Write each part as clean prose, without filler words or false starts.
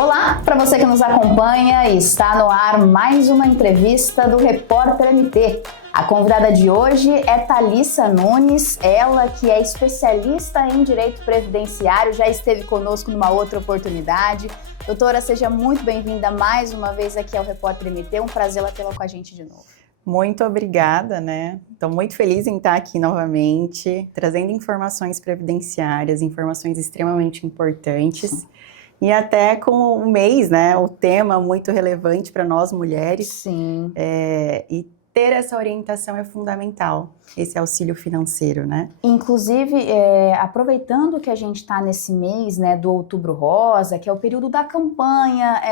Olá, para você que nos acompanha, está no ar mais uma entrevista do Repórter MT. A convidada de hoje é Thalissa Nunes, ela que é especialista em direito previdenciário, já esteve conosco numa outra oportunidade. Doutora, seja muito bem-vinda mais uma vez aqui ao Repórter MT, um prazer tê-la com a gente de novo. Muito obrigada, né? Estou muito feliz em estar aqui novamente, trazendo informações previdenciárias, informações extremamente importantes. Sim. E até com o mês, né? O tema muito relevante para nós mulheres. Sim. E ter essa orientação é fundamental, esse auxílio financeiro, né? Inclusive, aproveitando que a gente está nesse mês, né, do Outubro Rosa, que é o período da campanha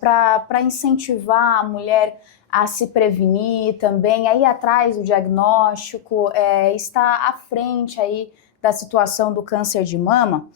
para incentivar a mulher a se prevenir também, a ir atrás do diagnóstico, estar à frente aí da situação do câncer de mama.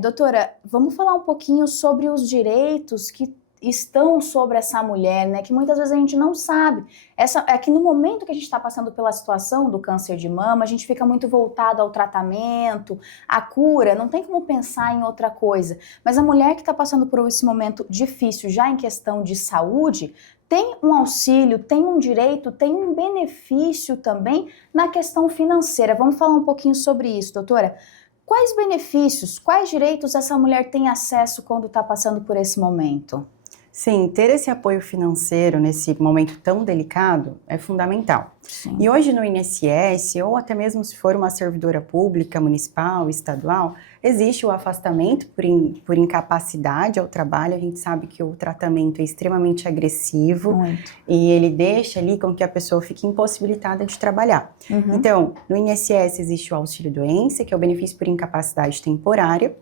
Doutora, vamos falar um pouquinho sobre os direitos que estão sobre essa mulher, né, que muitas vezes a gente não sabe. É que no momento que a gente está passando pela situação do câncer de mama, a gente fica muito voltado ao tratamento, à cura, não tem como pensar em outra coisa. Mas a mulher que está passando por esse momento difícil, já em questão de saúde, tem um auxílio, tem um direito, tem um benefício também na questão financeira. Vamos falar um pouquinho sobre isso, doutora. Quais benefícios, quais direitos essa mulher tem acesso quando está passando por esse momento? Sim, ter esse apoio financeiro nesse momento tão delicado é fundamental. Sim. E hoje no INSS, ou até mesmo se for uma servidora pública, municipal, estadual, existe o afastamento por incapacidade ao trabalho. A gente sabe que o tratamento é extremamente agressivo. Muito. E ele deixa ali com que a pessoa fique impossibilitada de trabalhar. Uhum. Então, no INSS existe o auxílio-doença, que é o benefício por incapacidade temporária.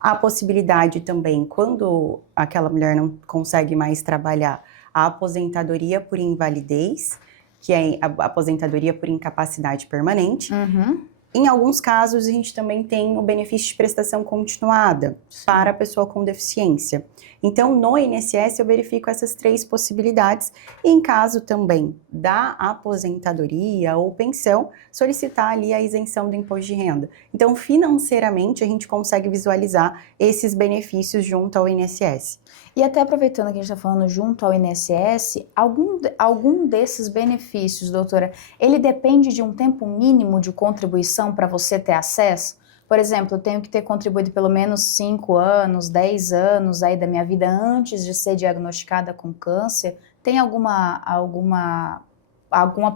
A possibilidade também, quando aquela mulher não consegue mais trabalhar, a aposentadoria por invalidez, que é a aposentadoria por incapacidade permanente. Uhum. Em alguns casos, a gente também tem o benefício de prestação continuada. Sim. Para a pessoa com deficiência. Então, no INSS, eu verifico essas três possibilidades. E em caso também da aposentadoria ou pensão, solicitar ali a isenção do imposto de renda. Então, financeiramente, a gente consegue visualizar esses benefícios junto ao INSS. E até aproveitando que a gente está falando junto ao INSS, algum desses benefícios, doutora, ele depende de um tempo mínimo de contribuição para você ter acesso? Por exemplo, eu tenho que ter contribuído pelo menos 5 anos, 10 anos aí da minha vida antes de ser diagnosticada com câncer. Tem alguma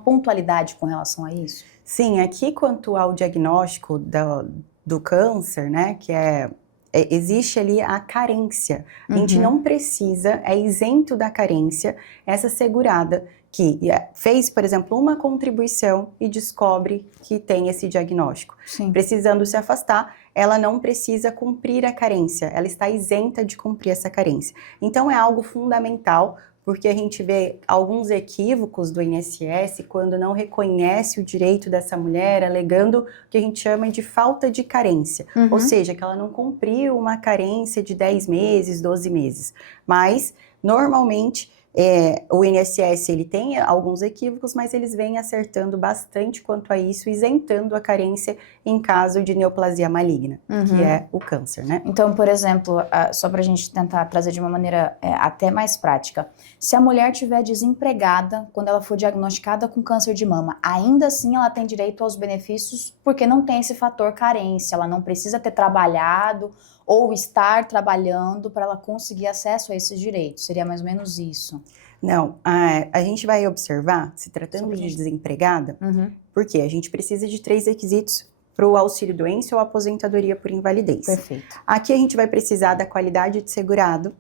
pontualidade com relação a isso? Sim, aqui quanto ao diagnóstico do câncer, né, que existe ali a carência. A gente não precisa, é isento da carência, essa segurada que fez, por exemplo, uma contribuição e descobre que tem esse diagnóstico. Sim. Precisando se afastar, ela não precisa cumprir a carência, ela está isenta de cumprir essa carência. Então é algo fundamental, porque a gente vê alguns equívocos do INSS quando não reconhece o direito dessa mulher, alegando o que a gente chama de falta de carência. Ou seja, que ela não cumpriu uma carência de 10 meses, 12 meses. Mas, normalmente, o INSS ele tem alguns equívocos, mas eles vêm acertando bastante quanto a isso, isentando a carência em caso de neoplasia maligna, que é o câncer, né? Então, por exemplo, só para a gente tentar trazer de uma maneira até mais prática, se a mulher estiver desempregada quando ela for diagnosticada com câncer de mama, ainda assim ela tem direito aos benefícios porque não tem esse fator carência, ela não precisa ter trabalhado ou estar trabalhando para ela conseguir acesso a esses direitos, seria mais ou menos isso? Não, a gente vai observar, se tratando de desempregada, porque a gente precisa de 3 requisitos para o auxílio-doença ou aposentadoria por invalidez. Perfeito. Aqui a gente vai precisar da qualidade de segurado,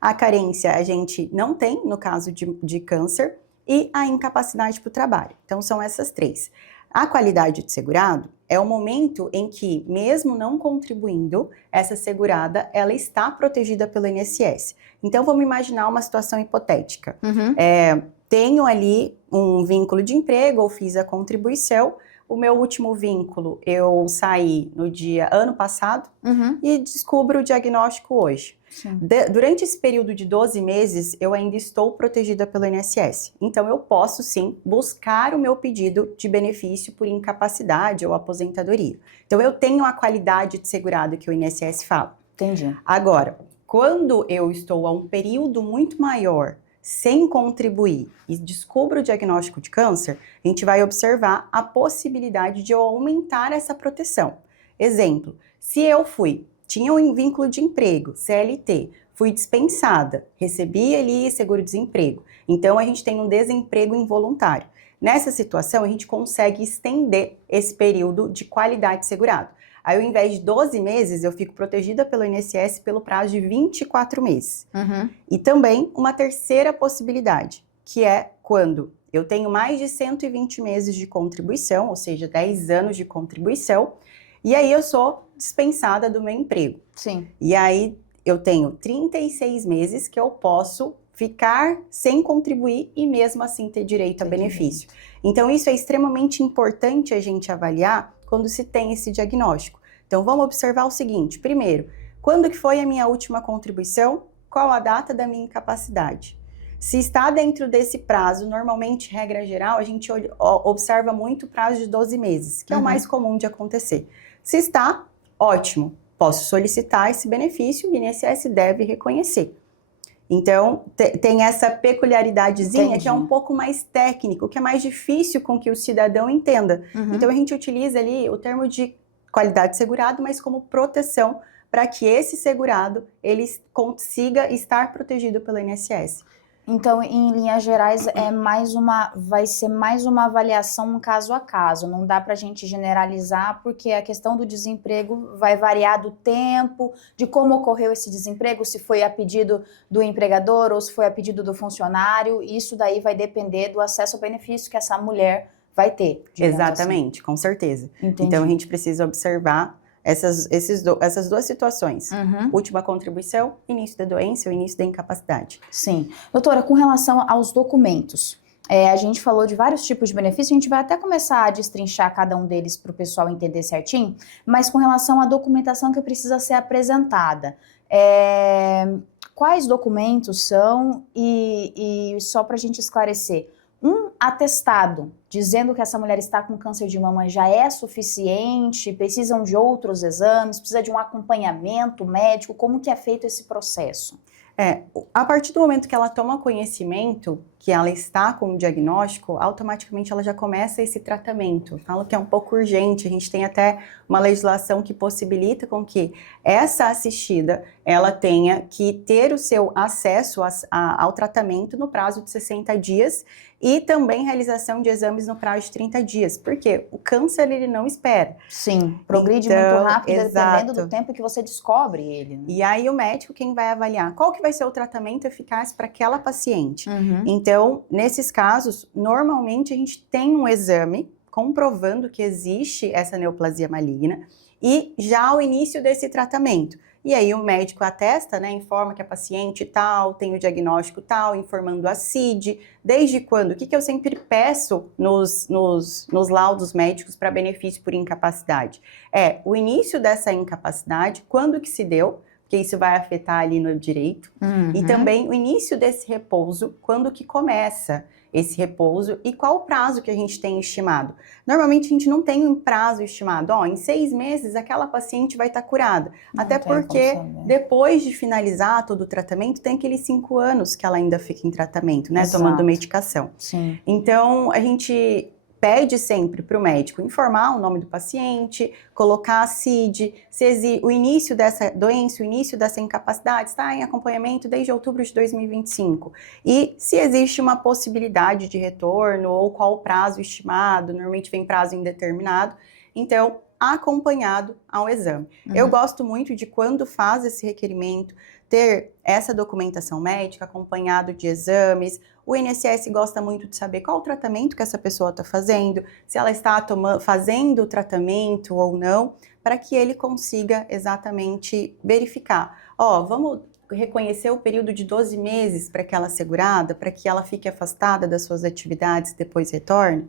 a carência a gente não tem no caso de câncer e a incapacidade para o trabalho. Então são essas 3. A qualidade de segurado é o momento em que, mesmo não contribuindo, essa segurada, ela está protegida pelo INSS. Então, vamos imaginar uma situação hipotética. Tenho ali um vínculo de emprego ou fiz a contribuição. O meu último vínculo, eu saí no ano passado e descubro o diagnóstico hoje. Durante esse período de 12 meses, eu ainda estou protegida pelo INSS. Então, eu posso, sim, buscar o meu pedido de benefício por incapacidade ou aposentadoria. Então, eu tenho a qualidade de segurado que o INSS fala. Entendi. Agora, Quando eu estou a um período muito maior sem contribuir e descubro o diagnóstico de câncer, a gente vai observar a possibilidade de eu aumentar essa proteção. Exemplo, se eu tinha um vínculo de emprego, CLT, fui dispensada, recebi ali seguro-desemprego, então a gente tem um desemprego involuntário. Nessa situação, a gente consegue estender esse período de qualidade segurado. Aí, ao invés de 12 meses, eu fico protegida pelo INSS pelo prazo de 24 meses. E também uma terceira possibilidade, que é quando eu tenho mais de 120 meses de contribuição, ou seja, 10 anos de contribuição, e aí eu sou dispensada do meu emprego. Sim. E aí eu tenho 36 meses que eu posso ficar sem contribuir e mesmo assim ter direito a benefício. Então isso é extremamente importante a gente avaliar quando se tem esse diagnóstico. Então vamos observar o seguinte, primeiro, quando que foi a minha última contribuição? Qual a data da minha incapacidade? Se está dentro desse prazo, normalmente, regra geral, a gente observa muito o prazo de 12 meses, que é o mais comum de acontecer. Se está, ótimo, posso solicitar esse benefício e o INSS deve reconhecer. Então, tem essa peculiaridadezinha que é um pouco mais técnico, que é mais difícil com que o cidadão entenda. Então, a gente utiliza ali o termo de qualidade segurado, mas como proteção para que esse segurado ele consiga estar protegido pelo INSS. Então, em linhas gerais, vai ser mais uma avaliação caso a caso. Não dá para a gente generalizar, porque a questão do desemprego vai variar do tempo, de como ocorreu esse desemprego, se foi a pedido do empregador ou se foi a pedido do funcionário. Isso daí vai depender do acesso ao benefício que essa mulher vai ter. Exatamente, com certeza. Entendi. Então, a gente precisa observar essas duas situações. Última contribuição, início da doença ou início da incapacidade. Sim. Doutora, com relação aos documentos, a gente falou de vários tipos de benefícios, a gente vai até começar a destrinchar cada um deles para o pessoal entender certinho, mas com relação à documentação que precisa ser apresentada, quais documentos são e só para a gente esclarecer, um atestado dizendo que essa mulher está com câncer de mama já é suficiente? Precisam de outros exames? Precisa de um acompanhamento médico? Como que é feito esse processo? A partir do momento que ela toma conhecimento que ela está com o diagnóstico, automaticamente ela já começa esse tratamento. Falo que é um pouco urgente, a gente tem até uma legislação que possibilita com que essa assistida, ela tenha que ter o seu acesso ao tratamento no prazo de 60 dias e também realização de exames no prazo de 30 dias, porque o câncer ele não espera. Sim, progride muito rápido, dependendo do tempo que você descobre ele. E aí o médico quem vai avaliar qual que vai ser o tratamento eficaz para aquela paciente. Então, nesses casos, normalmente a gente tem um exame comprovando que existe essa neoplasia maligna e já o início desse tratamento. E aí o médico atesta, né, informa que a paciente tal, tem o diagnóstico tal, informando a CID, desde quando? O que eu sempre peço nos laudos médicos para benefício por incapacidade? O início dessa incapacidade, quando que se deu, porque isso vai afetar ali no direito, e também o início desse repouso, quando que começa esse repouso e qual o prazo que a gente tem estimado. Normalmente a gente não tem um prazo estimado, em 6 meses aquela paciente vai estar curada, até porque depois de finalizar todo o tratamento tem aqueles 5 anos que ela ainda fica em tratamento, né, tomando medicação. Sim. Então a gente pede sempre para o médico informar o nome do paciente, colocar a CID, o início dessa doença, o início dessa incapacidade está em acompanhamento desde outubro de 2025. E se existe uma possibilidade de retorno ou qual o prazo estimado, normalmente vem prazo indeterminado, então acompanhado ao exame. Eu gosto muito de quando faz esse requerimento, ter essa documentação médica acompanhado de exames. O INSS gosta muito de saber qual o tratamento que essa pessoa está fazendo, se ela está fazendo o tratamento ou não, para que ele consiga exatamente verificar. Vamos reconhecer o período de 12 meses para aquela segurada, para que ela fique afastada das suas atividades e depois retorne.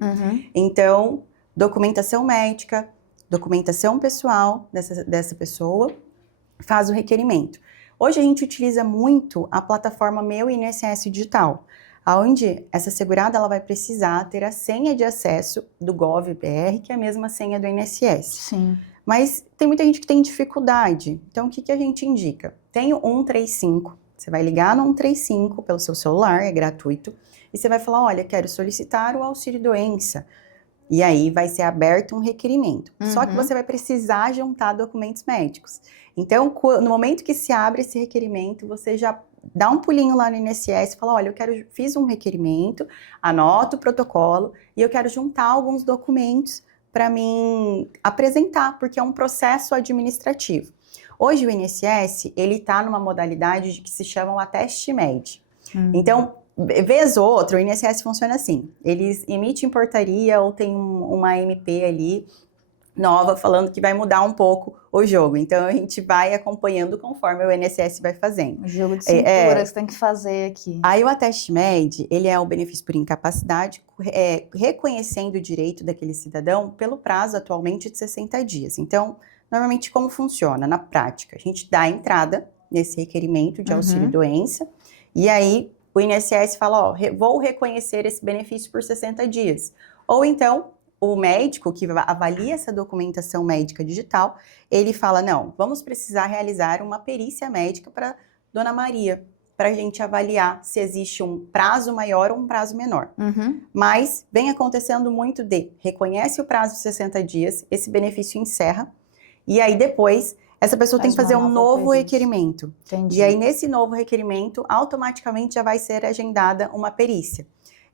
Então, documentação médica, documentação pessoal dessa pessoa, faz o requerimento. Hoje a gente utiliza muito a plataforma Meu INSS Digital, onde essa segurada ela vai precisar ter a senha de acesso do Gov.br, que é a mesma senha do INSS. Sim. Mas tem muita gente que tem dificuldade. Então, o que a gente indica? Tem o 135, você vai ligar no 135 pelo seu celular, é gratuito, e você vai falar, olha, quero solicitar o auxílio-doença. E aí vai ser aberto um requerimento. Só que você vai precisar juntar documentos médicos. Então, no momento que se abre esse requerimento, você já dá um pulinho lá no INSS e fala, olha, fiz um requerimento, anota o protocolo e eu quero juntar alguns documentos para mim apresentar, porque é um processo administrativo. Hoje o INSS, ele está numa modalidade de que se chama o Ateste Med. Então, vez ou outra, o INSS funciona assim, eles emitem portaria ou tem uma MP ali nova falando que vai mudar um pouco o jogo. Então, a gente vai acompanhando conforme o INSS vai fazendo. O jogo de cintura que você tem que fazer aqui. Aí o Ateste Med, ele é o benefício por incapacidade, reconhecendo o direito daquele cidadão pelo prazo atualmente de 60 dias. Então, normalmente como funciona na prática? A gente dá a entrada nesse requerimento de auxílio-doença e aí o INSS fala, ó, vou reconhecer esse benefício por 60 dias. Ou então, o médico que avalia essa documentação médica digital, ele fala, não, vamos precisar realizar uma perícia médica para Dona Maria, para a gente avaliar se existe um prazo maior ou um prazo menor. Mas vem acontecendo muito reconhece o prazo de 60 dias, esse benefício encerra, e aí depois essa pessoa tem que fazer um novo requerimento. Entendi. E aí, nesse novo requerimento, automaticamente já vai ser agendada uma perícia.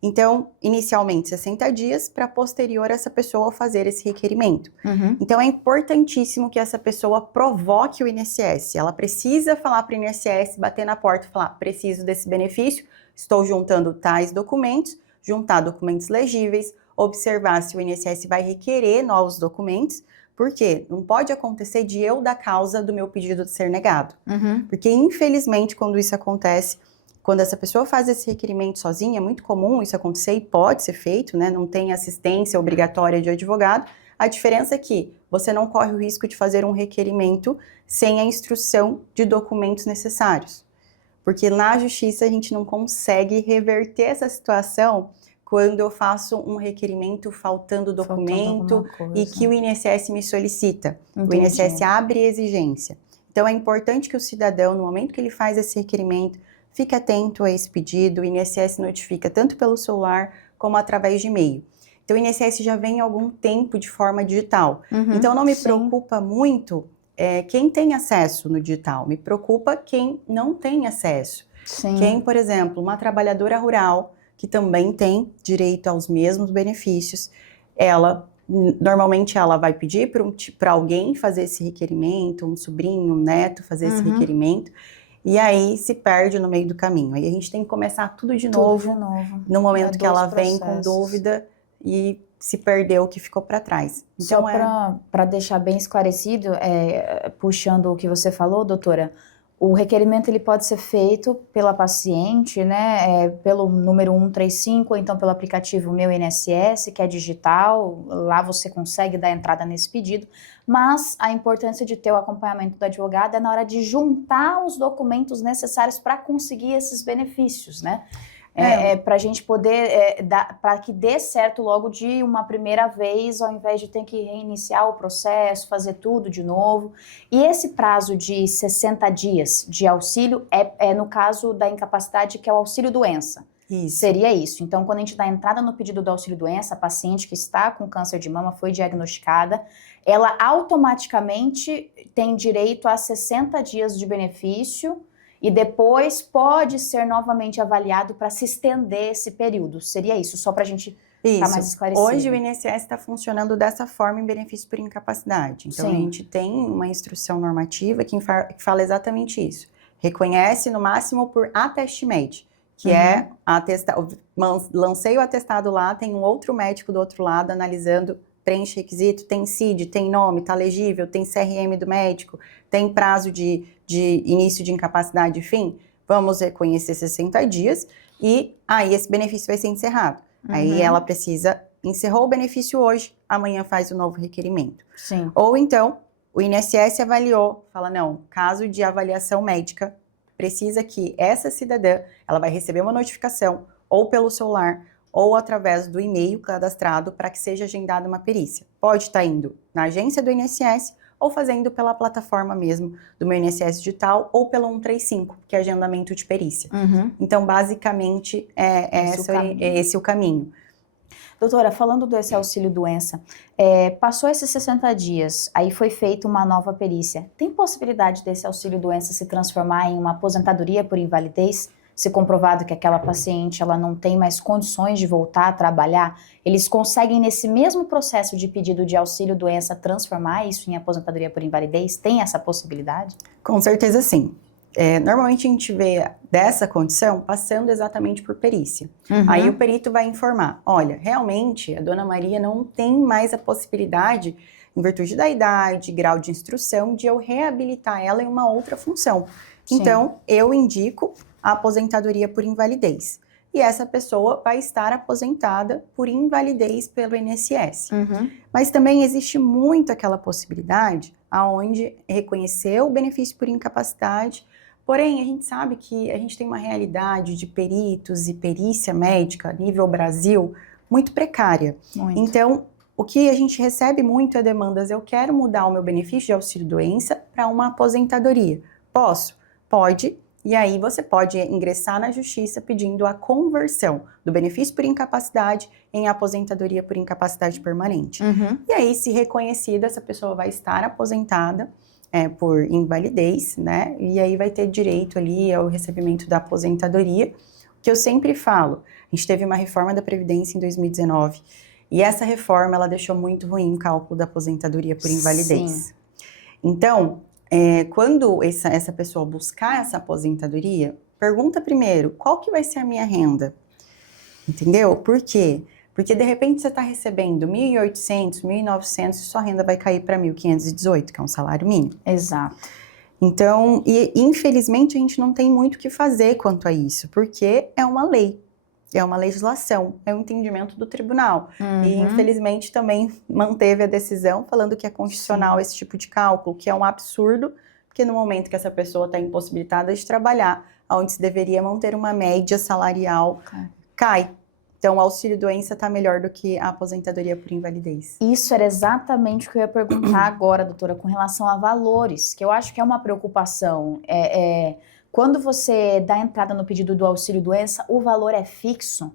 Então, inicialmente 60 dias, para posterior essa pessoa fazer esse requerimento. Então, é importantíssimo que essa pessoa provoque o INSS. Ela precisa falar para o INSS, bater na porta e falar, preciso desse benefício, estou juntando tais documentos, juntar documentos legíveis, observar se o INSS vai requerer novos documentos, porque não pode acontecer de eu dar causa do meu pedido de ser negado. Porque, infelizmente, quando isso acontece, quando essa pessoa faz esse requerimento sozinha, é muito comum isso acontecer e pode ser feito, né? Não tem assistência obrigatória de advogado. A diferença é que você não corre o risco de fazer um requerimento sem a instrução de documentos necessários. Porque na justiça a gente não consegue reverter essa situação quando eu faço um requerimento faltando documento e que o INSS me solicita. O INSS abre exigência. Então, é importante que o cidadão, no momento que ele faz esse requerimento, fique atento a esse pedido. O INSS notifica tanto pelo celular como através de e-mail. Então, o INSS já vem há algum tempo de forma digital. Então, não me preocupa muito quem tem acesso no digital. Me preocupa quem não tem acesso. Quem, por exemplo, uma trabalhadora rural, que também tem direito aos mesmos benefícios, normalmente ela vai pedir para alguém fazer esse requerimento, um sobrinho, um neto fazer esse requerimento, e aí se perde no meio do caminho. Aí a gente tem que começar tudo de novo. No momento que ela vem com dúvida e se perdeu o que ficou para trás. Então, só para deixar bem esclarecido, puxando o que você falou, doutora, o requerimento ele pode ser feito pela paciente, né, pelo número 135, ou então pelo aplicativo Meu INSS, que é digital, lá você consegue dar entrada nesse pedido, mas a importância de ter o acompanhamento do advogado é na hora de juntar os documentos necessários para conseguir esses benefícios, né? Para a gente poder, para que dê certo logo de uma primeira vez, ao invés de ter que reiniciar o processo, fazer tudo de novo. E esse prazo de 60 dias de auxílio é no caso da incapacidade, que é o auxílio-doença. Seria isso. Então, quando a gente dá entrada no pedido do auxílio-doença, a paciente que está com câncer de mama foi diagnosticada, ela automaticamente tem direito a 60 dias de benefício, e depois pode ser novamente avaliado para se estender esse período. Seria isso, só para a gente ficar mais esclarecido. Hoje o INSS está funcionando dessa forma em benefício por incapacidade. Então, a gente tem uma instrução normativa que fala exatamente isso. Reconhece no máximo por Ateste Med, que é lancei o atestado lá, tem um outro médico do outro lado analisando, preenche requisito, tem CID, tem nome, tá legível, tem CRM do médico, tem prazo de início de incapacidade e fim, vamos reconhecer 60 dias e aí esse benefício vai ser encerrado. Aí ela encerrou o benefício hoje, amanhã faz o novo requerimento. Ou então, o INSS avaliou, fala, não, caso de avaliação médica, precisa que essa cidadã, ela vai receber uma notificação, ou pelo celular, ou através do e-mail cadastrado para que seja agendada uma perícia. Pode estar indo na agência do INSS ou fazendo pela plataforma mesmo do meu INSS Digital ou pelo 135, que é agendamento de perícia. Então, basicamente, esse o caminho. Doutora, falando desse auxílio-doença, passou esses 60 dias, aí foi feita uma nova perícia. Tem possibilidade desse auxílio-doença se transformar em uma aposentadoria por invalidez? Se comprovado que aquela paciente ela não tem mais condições de voltar a trabalhar, eles conseguem nesse mesmo processo de pedido de auxílio-doença transformar isso em aposentadoria por invalidez? Tem essa possibilidade? Com certeza sim. Normalmente a gente vê dessa condição passando exatamente por perícia. Aí o perito vai informar, olha, realmente a dona Maria não tem mais a possibilidade, em virtude da idade, grau de instrução, de eu reabilitar ela em uma outra função. Sim. Então, eu indico a aposentadoria por invalidez. E essa pessoa vai estar aposentada por invalidez pelo INSS. Mas também existe muito aquela possibilidade aonde reconheceu o benefício por incapacidade, porém a gente sabe que a gente tem uma realidade de peritos e perícia médica a nível Brasil muito precária. Muito. Então, o que a gente recebe muito é demandas, eu quero mudar o meu benefício de auxílio-doença para uma aposentadoria. Posso? Pode. E aí você pode ingressar na justiça pedindo a conversão do benefício por incapacidade em aposentadoria por incapacidade permanente. E aí, se reconhecida, essa pessoa vai estar aposentada por invalidez, né? E aí vai ter direito ali ao recebimento da aposentadoria. O que eu sempre falo, a gente teve uma reforma da Previdência em 2019 e essa reforma, ela deixou muito ruim o cálculo da aposentadoria por invalidez. Sim. Então, quando essa pessoa buscar essa aposentadoria, pergunta primeiro, qual que vai ser a minha renda? Entendeu? Por quê? Porque de repente você está recebendo 1.800, 1.900 e sua renda vai cair para 1.518, que é um salário mínimo. Exato. Então, infelizmente a gente não tem muito o que fazer quanto a isso, porque é uma lei. É uma legislação, é um entendimento do tribunal. E, infelizmente, também manteve a decisão falando que é constitucional esse tipo de cálculo, que é um absurdo, porque no momento que essa pessoa está impossibilitada de trabalhar, onde se deveria manter uma média salarial, cai. Então, o auxílio-doença está melhor do que a aposentadoria por invalidez. Isso era exatamente o que eu ia perguntar agora, doutora, com relação a valores, que eu acho que é uma preocupação. Quando você dá entrada no pedido do auxílio-doença, o valor é fixo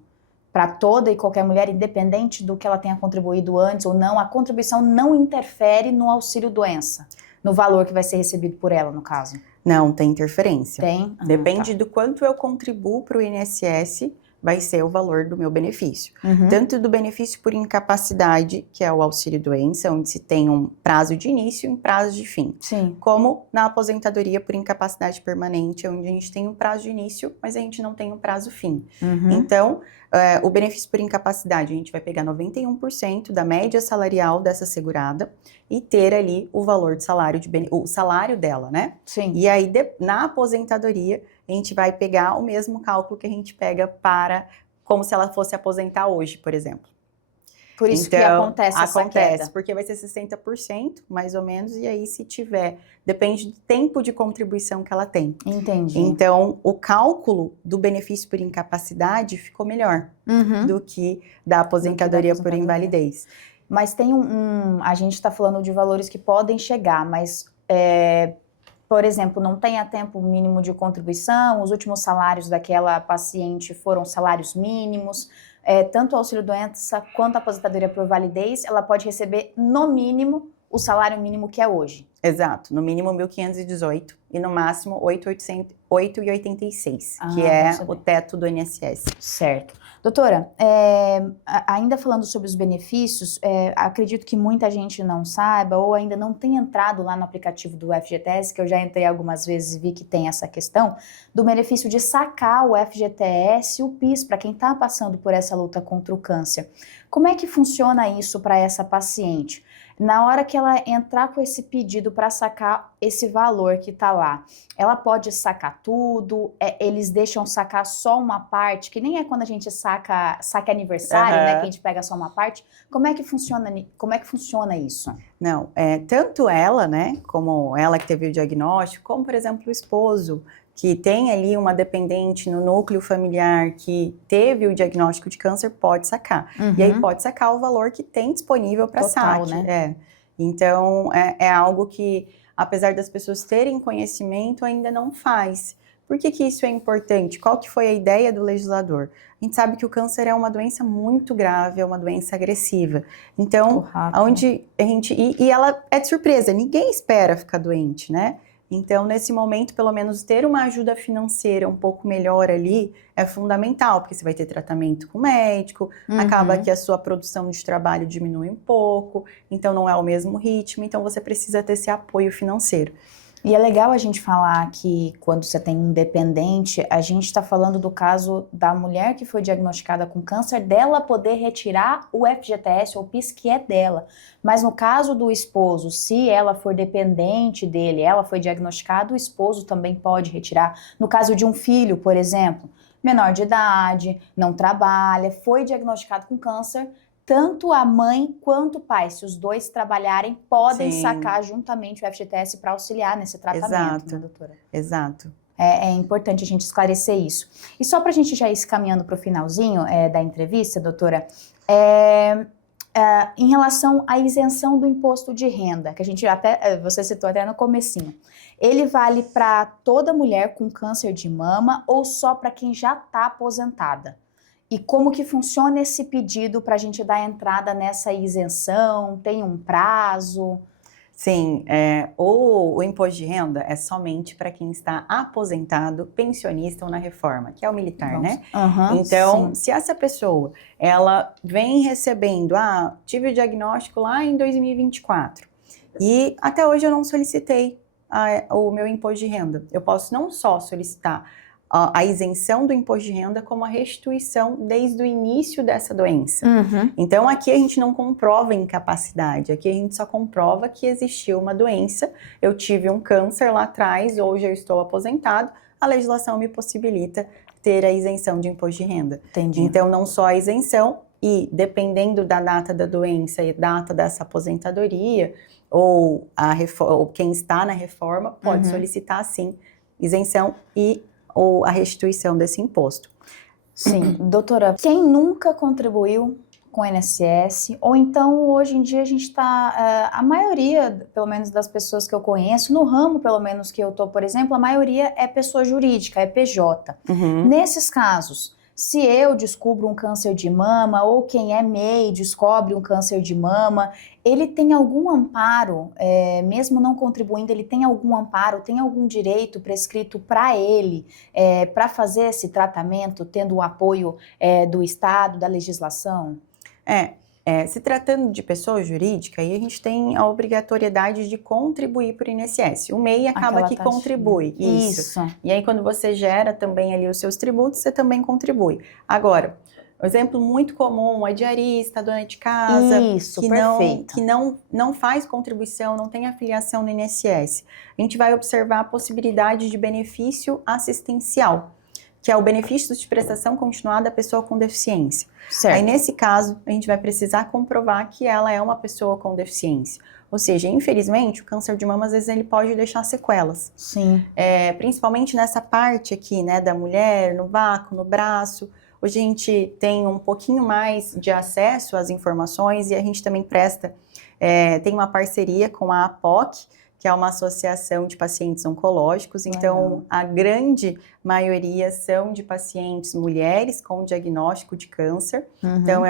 para toda e qualquer mulher, independente do que ela tenha contribuído antes ou não, a contribuição não interfere no auxílio-doença, no valor que vai ser recebido por ela, no caso. Não, tem interferência. Tem? Depende do quanto eu contribuo para o INSS, vai ser o valor do meu benefício. Tanto do benefício por incapacidade, que é o auxílio-doença, onde se tem um prazo de início e um prazo de fim. Sim. Como na aposentadoria por incapacidade permanente, onde a gente tem um prazo de início, mas a gente não tem um prazo fim. Então, o benefício por incapacidade, a gente vai pegar 91% da média salarial dessa segurada e ter ali o valor de salário, o salário dela, né? Sim. E aí, na aposentadoria, a gente vai pegar o mesmo cálculo que a gente pega como se ela fosse aposentar hoje, por exemplo. Por isso então, que acontece essa queda. Porque vai ser 60%, mais ou menos, e aí se tiver, depende do tempo de contribuição que ela tem. Entendi. Então, o cálculo do benefício por incapacidade ficou melhor do que da aposentadoria por invalidez. Mas tem a gente está falando de valores que podem chegar, mas... por exemplo, não tenha tempo mínimo de contribuição, os últimos salários daquela paciente foram salários mínimos, tanto o auxílio-doença quanto a aposentadoria por validez, ela pode receber no mínimo o salário mínimo que é hoje. Exato, no mínimo 1.518 e no máximo 8,86, que é o teto do INSS. Certo. Doutora, ainda falando sobre os benefícios, acredito que muita gente não saiba ou ainda não tenha entrado lá no aplicativo do FGTS, que eu já entrei algumas vezes e vi que tem essa questão, do benefício de sacar o FGTS e o PIS, para quem está passando por essa luta contra o câncer. Como é que funciona isso para essa paciente? Na hora que ela entrar com esse pedido para sacar esse valor que está lá, ela pode sacar tudo? Eles deixam sacar só uma parte, que nem é quando a gente saca aniversário, né? Que a gente pega só uma parte. Como é que funciona isso? Não, tanto ela, né, como ela que teve o diagnóstico, como, por exemplo, o esposo, que tem ali uma dependente no núcleo familiar que teve o diagnóstico de câncer, pode sacar. E aí pode sacar o valor que tem disponível para saque. Né? Então, é algo que, apesar das pessoas terem conhecimento, ainda não faz. Por que isso é importante? Qual que foi a ideia do legislador? A gente sabe que o câncer é uma doença muito grave, é uma doença agressiva. Então, onde a gente... E ela é de surpresa, ninguém espera ficar doente, né? Então, nesse momento, pelo menos ter uma ajuda financeira um pouco melhor ali é fundamental, porque você vai ter tratamento com o médico, acaba que a sua produção de trabalho diminui um pouco, então não é o mesmo ritmo, então você precisa ter esse apoio financeiro. E é legal a gente falar que quando você tem um dependente, a gente está falando do caso da mulher que foi diagnosticada com câncer, dela poder retirar o FGTS ou PIS que é dela. Mas no caso do esposo, se ela for dependente dele, ela foi diagnosticada, o esposo também pode retirar. No caso de um filho, por exemplo, menor de idade, não trabalha, foi diagnosticado com câncer, tanto a mãe quanto o pai, se os dois trabalharem, podem sacar juntamente o FGTS para auxiliar nesse tratamento, né, doutora? Exato. É importante a gente esclarecer isso. E só para a gente já ir caminhando para o finalzinho da entrevista, doutora, em relação à isenção do imposto de renda, que a gente você citou até no comecinho, ele vale para toda mulher com câncer de mama ou só para quem já está aposentada? E como que funciona esse pedido para a gente dar entrada nessa isenção? Tem um prazo? Sim, o imposto de renda é somente para quem está aposentado, pensionista ou na reforma, que é o militar, né? Então, se essa pessoa, ela vem recebendo, tive o diagnóstico lá em 2024 e até hoje eu não solicitei o meu imposto de renda. Eu posso não só solicitar a isenção do imposto de renda como a restituição desde o início dessa doença. Então, aqui a gente não comprova incapacidade, aqui a gente só comprova que existiu uma doença, eu tive um câncer lá atrás, hoje eu estou aposentado, a legislação me possibilita ter a isenção de imposto de renda. Entendi. Então, não só a isenção, e dependendo da data da doença e data dessa aposentadoria, ou quem está na reforma, pode solicitar, sim, isenção ou a restituição desse imposto. Sim, doutora, quem nunca contribuiu com o INSS, ou então hoje em dia a gente está, a maioria, pelo menos das pessoas que eu conheço, no ramo pelo menos que eu estou, por exemplo, a maioria é pessoa jurídica, é PJ. Nesses casos, se eu descubro um câncer de mama, ou quem é MEI descobre um câncer de mama, ele tem algum amparo, mesmo não contribuindo, ele tem algum amparo, tem algum direito prescrito para ele, para fazer esse tratamento, tendo o apoio do Estado, da legislação? Se tratando de pessoa jurídica, aí a gente tem a obrigatoriedade de contribuir para o INSS. O MEI acaba que contribui. Isso. E aí, quando você gera também ali os seus tributos, você também contribui. Agora, um exemplo muito comum, a diarista, a dona de casa, que não faz contribuição, não tem afiliação no INSS. A gente vai observar a possibilidade de benefício assistencial, que é o benefício de prestação continuada da pessoa com deficiência. Certo. Aí, nesse caso, a gente vai precisar comprovar que ela é uma pessoa com deficiência. Ou seja, infelizmente, o câncer de mama, às vezes, ele pode deixar sequelas. Sim. Principalmente nessa parte aqui, né, da mulher, no vácuo, no braço. Hoje a gente tem um pouquinho mais de acesso às informações e a gente também tem uma parceria com a APOC, que é uma associação de pacientes oncológicos. Então, a grande maioria são de pacientes mulheres com diagnóstico de câncer. Então,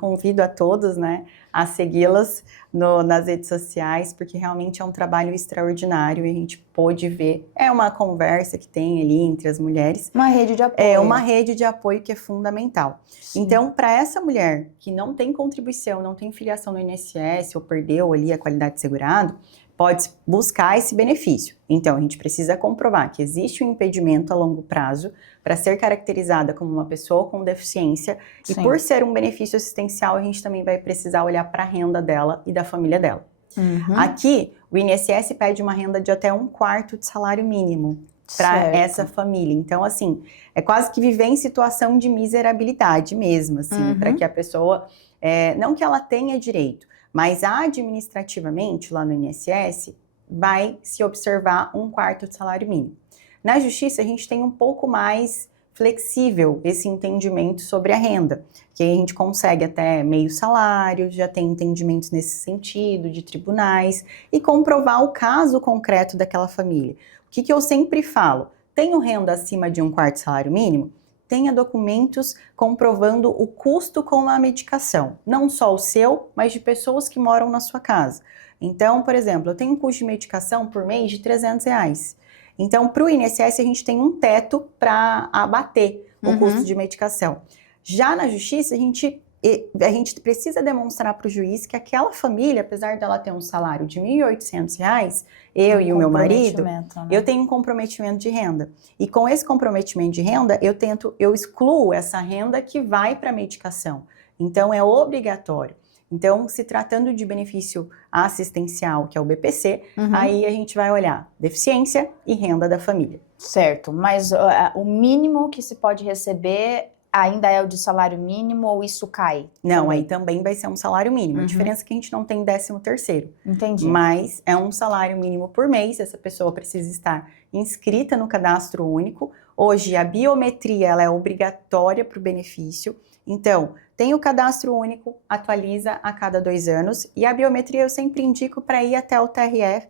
convido a todos, né, a segui-las nas redes sociais, porque realmente é um trabalho extraordinário e a gente pôde ver. É uma conversa que tem ali entre as mulheres. Uma rede de apoio. É uma rede de apoio que é fundamental. Sim. Então, para essa mulher que não tem contribuição, não tem filiação no INSS ou perdeu ali a qualidade de segurado, pode buscar esse benefício. Então, a gente precisa comprovar que existe um impedimento a longo prazo para ser caracterizada como uma pessoa com deficiência. Sim. E por ser um benefício assistencial, a gente também vai precisar olhar para a renda dela e da família dela. Aqui, o INSS pede uma renda de até 1/4 de salário mínimo para essa família. Então, assim, é quase que viver em situação de miserabilidade mesmo, assim, para que a pessoa, não que ela tenha direito, mas administrativamente, lá no INSS, vai se observar 1/4 de salário mínimo. Na justiça, a gente tem um pouco mais flexível esse entendimento sobre a renda, que aí a gente consegue até meio salário, já tem entendimentos nesse sentido, de tribunais, e comprovar o caso concreto daquela família. O que eu sempre falo? Tenho renda acima de 1/4 salário mínimo? Tenha documentos comprovando o custo com a medicação, não só o seu, mas de pessoas que moram na sua casa. Então, por exemplo, eu tenho um custo de medicação por mês de R$300. Então, para o INSS, a gente tem um teto para abater o custo de medicação. Já na justiça, a gente precisa demonstrar para o juiz que aquela família, apesar dela ter um salário de R$1.800, eu e o meu marido, Né? eu tenho um comprometimento de renda. E com esse comprometimento de renda, eu excluo essa renda que vai para a medicação. Então, é obrigatório. Então, se tratando de benefício assistencial, que é o BPC, aí a gente vai olhar deficiência e renda da família. Certo, mas o mínimo que se pode receber ainda é o de salário mínimo ou isso cai? Não, aí também vai ser um salário mínimo. A diferença é que a gente não tem 13º. Entendi. Mas é um salário mínimo por mês, essa pessoa precisa estar inscrita no cadastro único. Hoje, a biometria ela é obrigatória para o benefício. Então, tem o cadastro único, atualiza a cada 2 anos. E a biometria eu sempre indico para ir até o TRE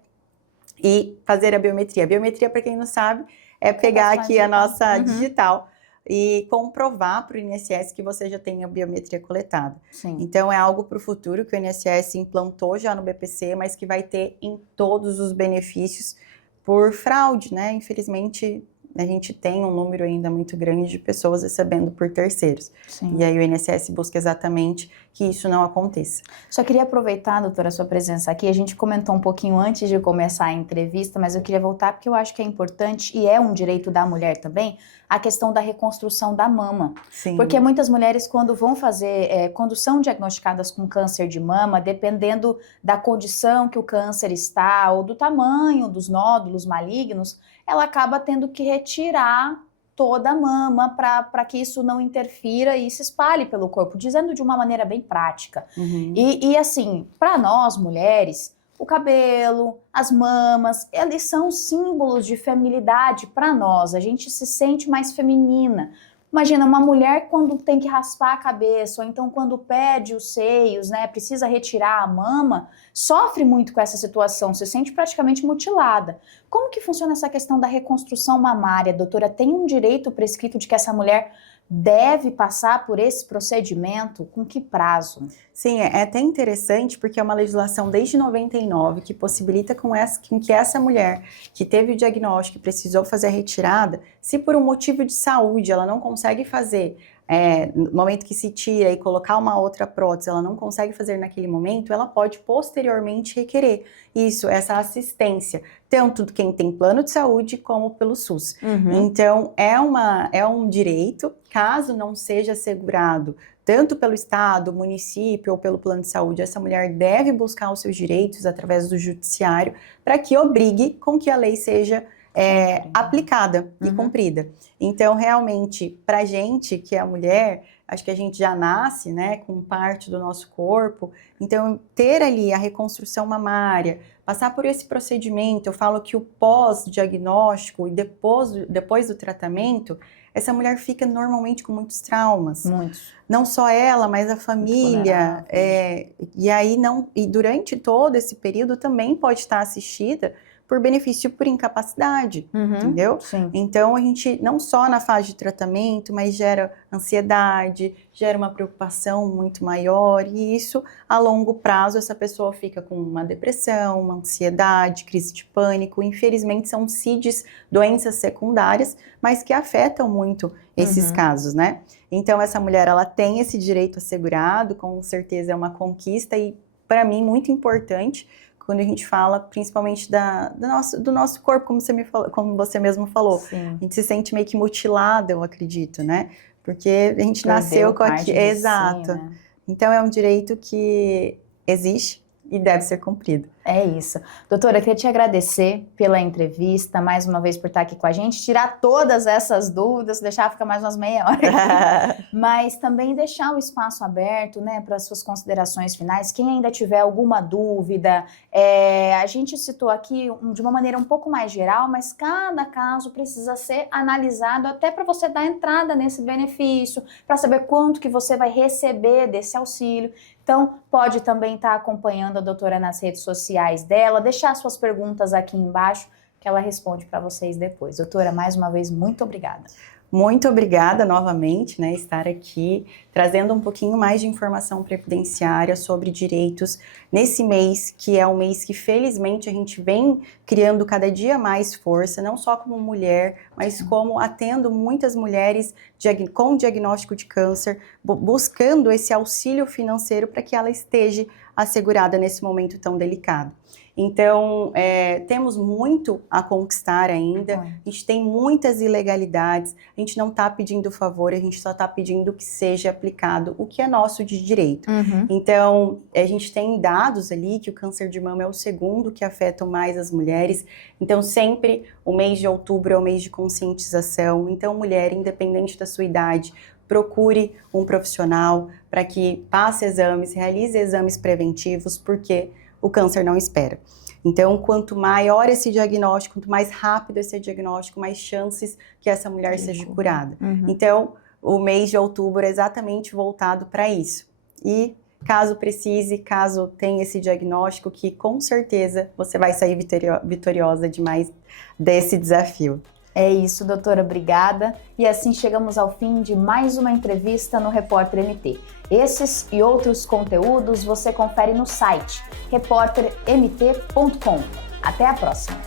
e fazer a biometria. A biometria, para quem não sabe, é pegar aqui a nossa digital e comprovar para o INSS que você já tem a biometria coletada. Sim. Então, é algo para o futuro que o INSS implantou já no BPC, mas que vai ter em todos os benefícios por fraude, né? Infelizmente, a gente tem um número ainda muito grande de pessoas recebendo por terceiros. Sim. E aí o INSS busca exatamente que isso não aconteça. Só queria aproveitar, doutora, a sua presença aqui. A gente comentou um pouquinho antes de começar a entrevista, mas eu queria voltar porque eu acho que é importante e é um direito da mulher também, a questão da reconstrução da mama. Sim. Porque muitas mulheres, quando vão fazer, quando são diagnosticadas com câncer de mama, dependendo da condição que o câncer está ou do tamanho dos nódulos malignos, ela acaba tendo que retirar toda a mama para que isso não interfira e se espalhe pelo corpo, dizendo de uma maneira bem prática. E assim, para nós mulheres, o cabelo, as mamas, eles são símbolos de feminilidade para nós, a gente se sente mais feminina. Imagina, uma mulher quando tem que raspar a cabeça, ou então quando perde os seios, né, precisa retirar a mama, sofre muito com essa situação, se sente praticamente mutilada. Como que funciona essa questão da reconstrução mamária, doutora? Tem um direito prescrito de que essa mulher deve passar por esse procedimento? Com que prazo? Sim, é até interessante porque é uma legislação desde 99 que possibilita com que essa mulher que teve o diagnóstico e precisou fazer a retirada, se por um motivo de saúde ela não consegue fazer, no momento que se tira e colocar uma outra prótese, ela não consegue fazer naquele momento, ela pode posteriormente requerer essa assistência, tanto de quem tem plano de saúde como pelo SUS. Então, é um direito, caso não seja assegurado tanto pelo Estado, município ou pelo plano de saúde, essa mulher deve buscar os seus direitos através do judiciário para que obrigue com que a lei seja aplicada e cumprida. Então, realmente, pra gente que é a mulher, acho que a gente já nasce, né, com parte do nosso corpo, então ter ali a reconstrução mamária, passar por esse procedimento, eu falo que o pós-diagnóstico e depois do tratamento, essa mulher fica normalmente com muitos traumas. Muitos. Não só ela, mas a família. E durante todo esse período também pode estar assistida por benefício por incapacidade, entendeu? Sim. Então, a gente, não só na fase de tratamento, mas gera ansiedade, gera uma preocupação muito maior, e isso, a longo prazo, essa pessoa fica com uma depressão, uma ansiedade, crise de pânico. Infelizmente, são CIDs, doenças secundárias, mas que afetam muito esses casos, né? Então, essa mulher, ela tem esse direito assegurado, com certeza é uma conquista, e, para mim, muito importante, quando a gente fala principalmente do nosso corpo, como você mesmo falou. Sim. A gente se sente meio que mutilada, eu acredito, né? Porque a gente nasceu com aquilo. Exato. Si, né? Então é um direito que existe e deve ser cumprido. É isso. Doutora, eu queria te agradecer pela entrevista, mais uma vez por estar aqui com a gente, tirar todas essas dúvidas, deixar ficar mais umas meia hora aqui, mas também deixar o espaço aberto, né, para as suas considerações finais. Quem ainda tiver alguma dúvida, a gente citou aqui de uma maneira um pouco mais geral, mas cada caso precisa ser analisado até para você dar entrada nesse benefício, para saber quanto que você vai receber desse auxílio. Então, pode também estar acompanhando a doutora nas redes sociais dela, deixar suas perguntas aqui embaixo, que ela responde para vocês depois. Doutora, mais uma vez, muito obrigada. Muito obrigada novamente, né, estar aqui trazendo um pouquinho mais de informação previdenciária sobre direitos nesse mês, que é um mês que felizmente a gente vem criando cada dia mais força, não só como mulher, mas como atendo muitas mulheres com diagnóstico de câncer, buscando esse auxílio financeiro para que ela esteja assegurada nesse momento tão delicado. Então, temos muito a conquistar ainda, a gente tem muitas ilegalidades, a gente não está pedindo favor, a gente só está pedindo que seja aplicado o que é nosso de direito. Então, a gente tem dados ali que o câncer de mama é o segundo que afeta mais as mulheres, então sempre o mês de outubro é o mês de conscientização, então mulher, independente da sua idade, procure um profissional para que passe exames, realize exames preventivos, porque o câncer não espera. Então, quanto maior esse diagnóstico, quanto mais rápido esse diagnóstico, mais chances que essa mulher seja curada. Então, o mês de outubro é exatamente voltado para isso. E caso precise, caso tenha esse diagnóstico, que com certeza você vai sair vitoriosa demais desse desafio. É isso, doutora, obrigada. E assim chegamos ao fim de mais uma entrevista no Repórter MT. Esses e outros conteúdos você confere no site repórtermt.com. Até a próxima!